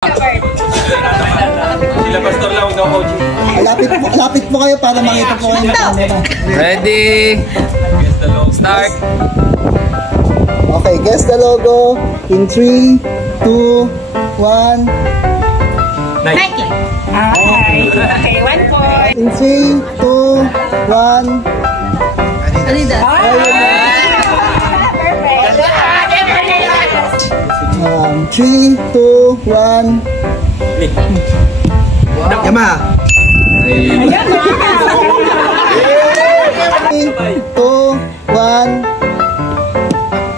Sila pastor lang daw, coach. Lapit po kayo para makita po kayo ng camera. Ready? Start. Okay, guess the logo in 3, 2, 1. Nike. Okay, 1 point. In 3, 2, 1. Adidas. Perfect. 3, 2, 1. Yamaha. 3, 2, 1.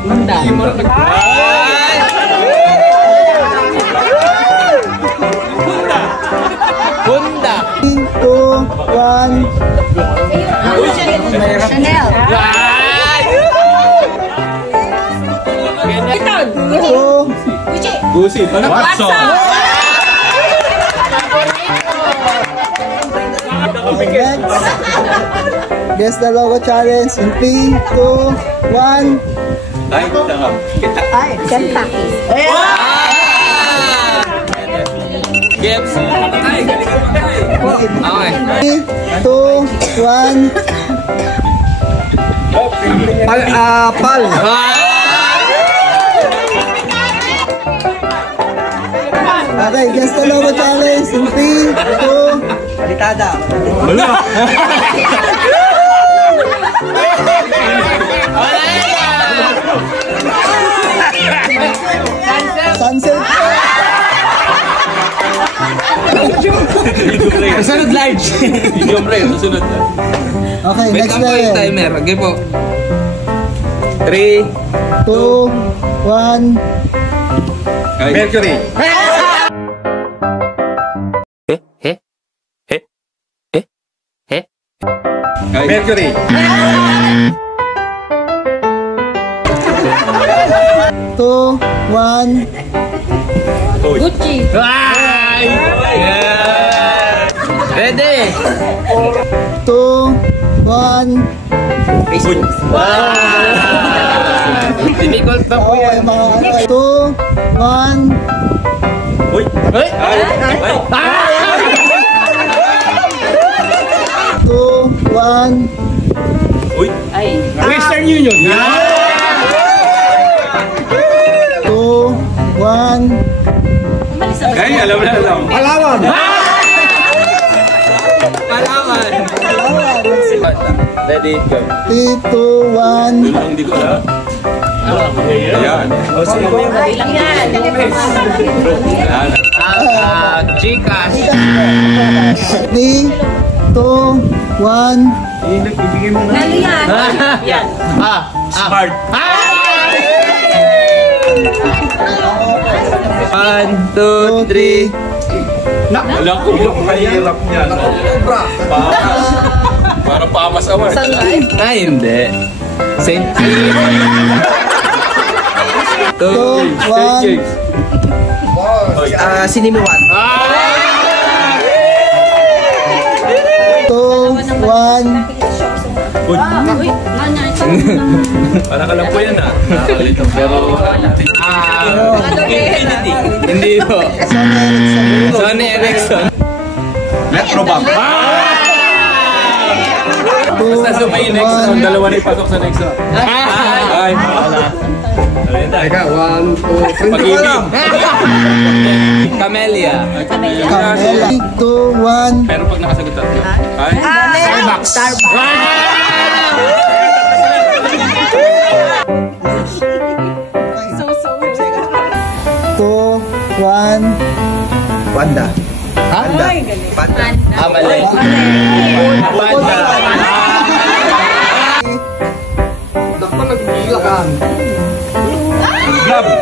Honda. Honda. 3, 2, 1. Chanel. Gucci. Watson. Guess the logo challenge in 3, 2, 1. Ay, Kentucky. Gets. Okay. 3, 2, 1. Pal. Okay, guess the logo challenge in 3, 2. Palitada. Sunset. Sunod live. Video play, susunod. Okay, Wait next lang po yung level. timer. Okay po. 3, 2, 1. Mercury. Mercury. 2, 1. Gucci. Ay! Yeah! Ready? 2, 1. Difficult pa po Okay, yan. mga 2, 1. Uy! Ay! Ay! 2, 1. Uy! Western Union. 2, 1. Ay, alam na. Palawan. Palawan. Ready, go. 3, 2, 1. Hindi ko alam. Ayan. Ay, lang yan. Gcash. 3, 2, 1. Nalo yan. Yan. Smart. 1, 2, 3. Alam ko yung kahirap niyan. Para pamas award. Ay, hindi. St. James. 2, 1. Sinimiwan. 2, 1. Uy! Uy, nanya. Parang alam ko yan ah. Pero... Hindi po. Sony Ericsson. Metrobank. Basta sumay Nexon. Dalawa na ipasok sa Nexon. Ay, wala. Teka, 1, 2, 3. Pag-ibig. Camellia. Camela. 3, 2, 1. Pero pag nakasagot tayo. Ay? Starbucks. So. 2, 1. Panda. Panda. Panda. Mali. Panda. Naku, nagbilakan. Glove.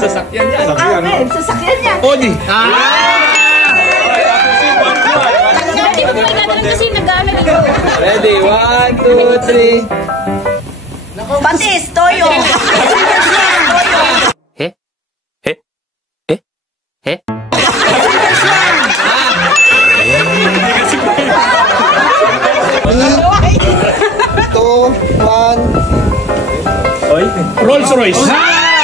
Sasakyan yan. Sasakyan niya. Odi. Hindi ko nagdadala kasi nagamit ito. Ready? 1, 2, 3. Patis, toyo. 1. Rolls Royce.